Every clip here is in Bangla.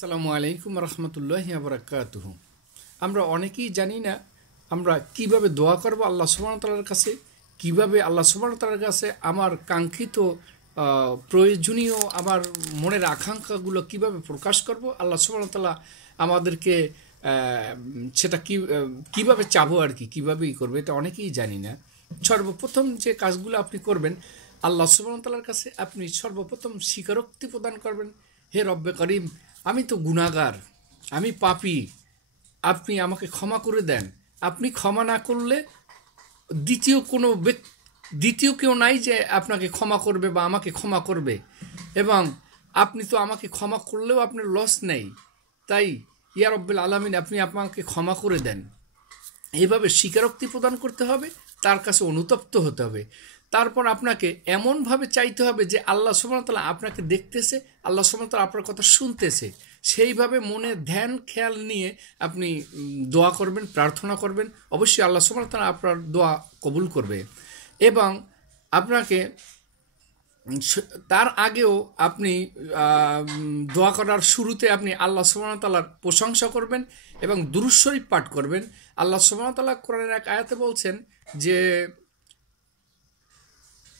আসসালামু আলাইকুম রহমতুল্লাহি বারাকাতুহু। আমরা অনেকেই জানি না আমরা কিভাবে দোয়া করব আল্লাহ সুবহানাহু ওয়া তাআলার কাছে, কিভাবে আল্লাহ সুবহানাহু ওয়া তাআলার কাছে আমার কাঙ্ক্ষিত প্রয়োজনীয় আমার মনের আকাঙ্ক্ষাগুলো কিভাবে প্রকাশ করব। আল্লাহ সুবহানাহু ওয়া তাআলা আমাদেরকে সেটা কিভাবে চাবো আর কি, কীভাবেই করবে, এটা অনেকেই জানি না। সর্বপ্রথম যে কাজগুলো আপনি করবেন, আল্লাহ সুবহানাহু ওয়া তাআলার কাছে আপনি সর্বপ্রথম স্বীকারোক্তি প্রদান করবেন। হে রব্বে করিম, আমি তো গুনাহগার, আমি পাপী, আপনি আমাকে ক্ষমা করে দেন। আপনি ক্ষমা না করলে দ্বিতীয় কোনো দ্বিতীয় কেউ নাই যে আপনাকে ক্ষমা করবে বা আমাকে ক্ষমা করবে, এবং আপনি তো আমাকে ক্ষমা করলেও আপনার লস নেই। তাই ইয়া রব্বিল আলামিন, আপনি আমাকে ক্ষমা করে দেন। এইভাবে স্বীকারোক্তি প্রদান করতে হবে, তার কাছে অনুতপ্ত হতে হবে। তারপর আপনাকে এমনভাবে চাইতে হবে যে আল্লাহ সুবহানাহু ওয়া তাআলা আপনাকে দেখতেছে, আল্লাহ সুবহানাহু ওয়া তাআলা আপনার কথা শুনতেছে। সেইভাবে মনে ধ্যান খেয়াল নিয়ে আপনি দোয়া করবেন, প্রার্থনা করবেন। অবশ্যই আল্লাহ সুবহানাহু ওয়া তাআলা আপনার দোয়া কবুল করবে। এবং আপনাকে তার আগেও আপনি দোয়া করার শুরুতে আপনি আল্লাহ সুবহানাহু ওয়া তাআলার প্রশংসা করবেন এবং দুরূদ শরীফ পাঠ করবেন। আল্লাহ সুবহানাহু ওয়া তাআলা কোরআনের এক আয়াতে বলছেন যে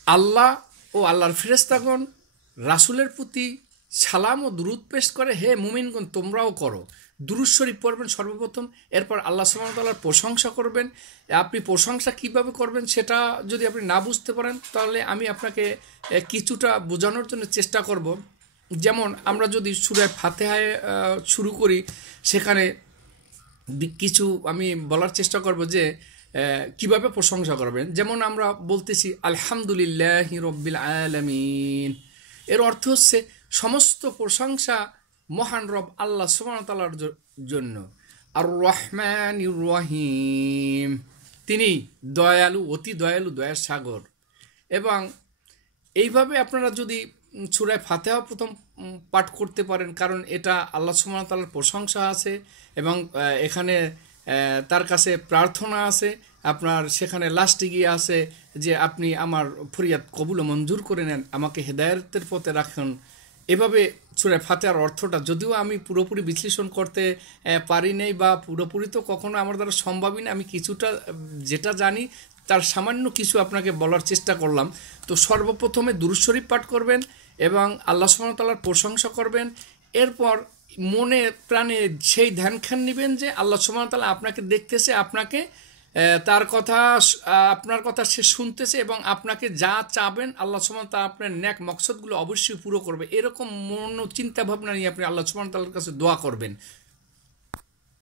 আল্লাহ ও আল্লাহর ফেরেশতাগণ রাসূলের প্রতি সালাম ও দুরূদ পেশ করে, হে মুমিনগণ তোমরাও করো। দুরূদ শরীফ পড়বেন সর্বপ্রথম, এরপর আল্লাহ সুবহানাহু ওয়া তাআলার প্রশংসা করবেন। আপনি প্রশংসা কিভাবে করবেন সেটা যদি আপনি না বুঝতে পারেন, তাহলে আমি আপনাকে কিছুটা বোঝানোর জন্য চেষ্টা করব। যেমন আমরা যদি সূরা ফাতিহায় শুরু করি, সেখানে কিছু আমি বলার চেষ্টা করব যে কিভাবে প্রশংসা করবেন। যেমন আমরা বলতেছি আলহামদুলিল্লাহি রব্বিল আলামিন, এর অর্থ হচ্ছে সমস্ত প্রশংসা মহান রব আল্লাহ সুবহানাহু ওয়া তাআলার জন্য। আর রহমানির রহিম, তিনি দয়ালু, অতি দয়ালু, দয়ার সাগর। এবং এইভাবে আপনারা যদি সূরা ফাতিহা প্রথম পাঠ করতে পারেন, কারণ এটা আল্লাহ সুবহানাহু ওয়া তাআলার প্রশংসা আছে এবং এখানে তার কাছে প্রার্থনা আছে। আপনার সেখানে লাস্টে গিয়ে আছে যে আপনি আমার ফরিয়াদ কবুল ও মঞ্জুর করে নেন, আমাকে হেদায়েতের পথে রাখুন। এভাবে সূরা ফাতিহার অর্থটা যদিও আমি পুরোপুরি বিশ্লেষণ করতে পারি নাই, বা পুরোপুরি তো কখনো আমার দ্বারা সম্ভবই না, আমি কিছুটা যেটা জানি তার সামান্য কিছু আপনাকে বলার চেষ্টা করলাম। তো সর্বপ্রথমে দুরূদ শরীফ পাঠ করবেন এবং আল্লাহ সুবহানাহু ওয়া তাআলার প্রশংসা করবেন। এরপর মনে প্রাণে সেই ধ্যানখান নেবেন যে আল্লাহ সুবহানাহু ওয়া তাআলা আপনাকে দেখতেছে, আপনাকে তার কথা, আপনার কথা সে শুনতেছে, এবং আপনাকে যা চাবেন আল্লাহ সুবহানাহু ওয়া তাআলা আপনার নেক মকসদগুলো অবশ্যই পুরো করবে। এরকম মন চিন্তা ভাবনা নিয়ে আপনি আল্লাহ সুবহানাহু ওয়া তাআলার কাছে দোয়া করবেন।